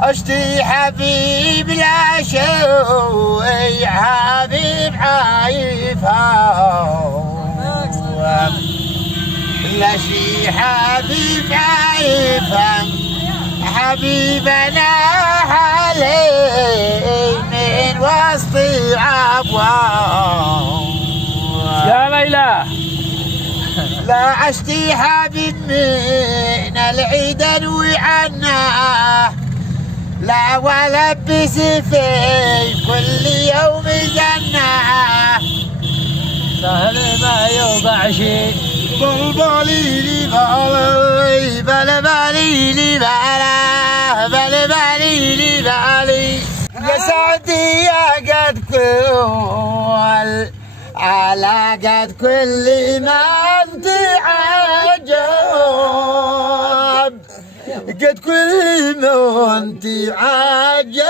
اشتي حبيب لا شوي حبيب عايفها لا شي حبيب عايفها حبيبنا علي من وسط عبوة يا ليلى لا عشتي حبيب من العيد انوي عنه لا ولبس في كل يوم جنة سهل ما يوضع شيء بلبلي لي بالي بلبلي لي بلبلي لي بالي يا سعدي يا قد كل على قد كل ما انت عجب قد كل ما انت عجب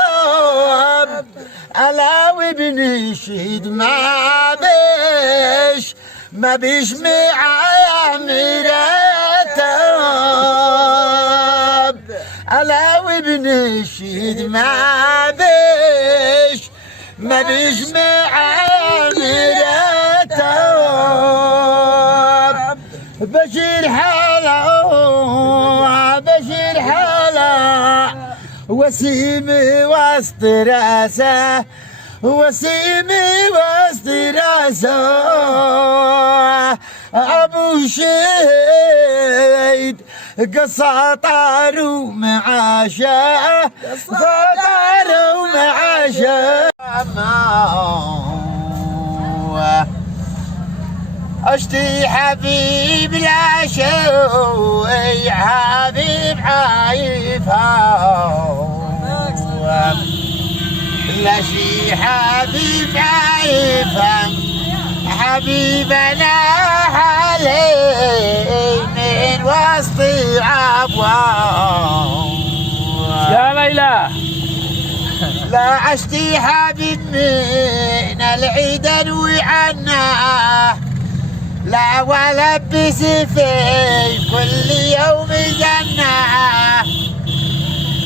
الا وبنشيد ما بيش معايا مرتب الا وبنشيد ما بيش معايا مرتب بشير حلا وسيمي وسط راسه وسيمي وسط راسه ابو شيد قصة طار ومعاشه طار ومعاشه اشتي حبيب لا شوي حبيب عايفها لا شي حبيب عايفها حبيبنا علي من وسط عبوة يا ليلى لا عشتي حبيب من العيد انوي عنه لا ولبس في كل يوم جنة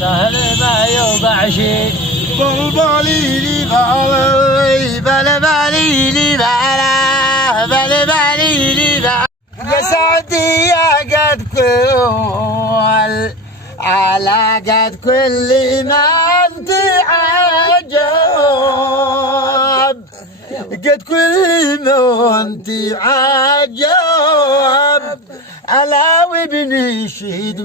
سهل ما يوضع شيء بلبلي لي بالي بلبلي لي بلبلي لي يا سعدي يا قد كل على قد كل ما انت عجب قد كل ما انت عجب الا وبنشيد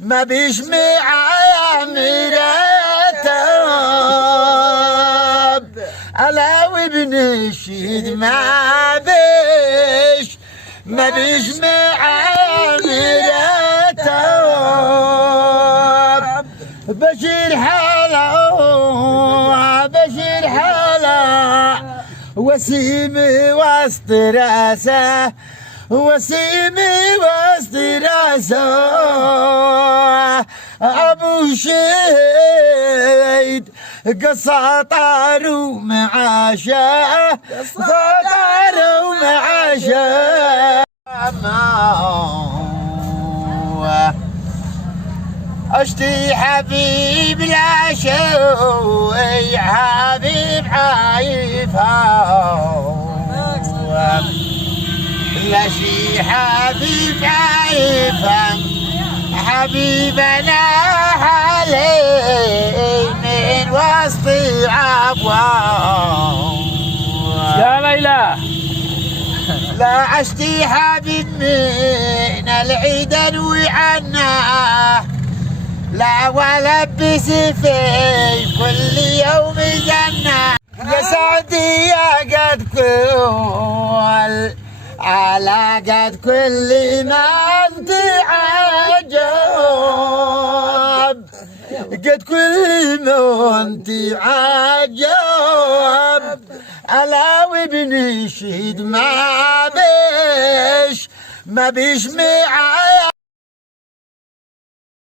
ما بيش معايا مرتب الا وبنشيد ما بيش معايا مرتب بشير حلا وسيمي وسط راسه وسيمي وسط راسه ابو شيد قصة طار ومعاشه طار ومعاشه اشتي حبيب لا شوي حبيب عايفها لا شي حبيب عايفها حبيبنا علي من وسط عبوة يا ليلى لا عشتي حبيب من العيد انوي عنه لا ولبس في كل يوم جنة يا سعدي يا قد كل على قد كل ما انت عجب قد كل ما انت عجب الا وبنشيد ما بيش معايا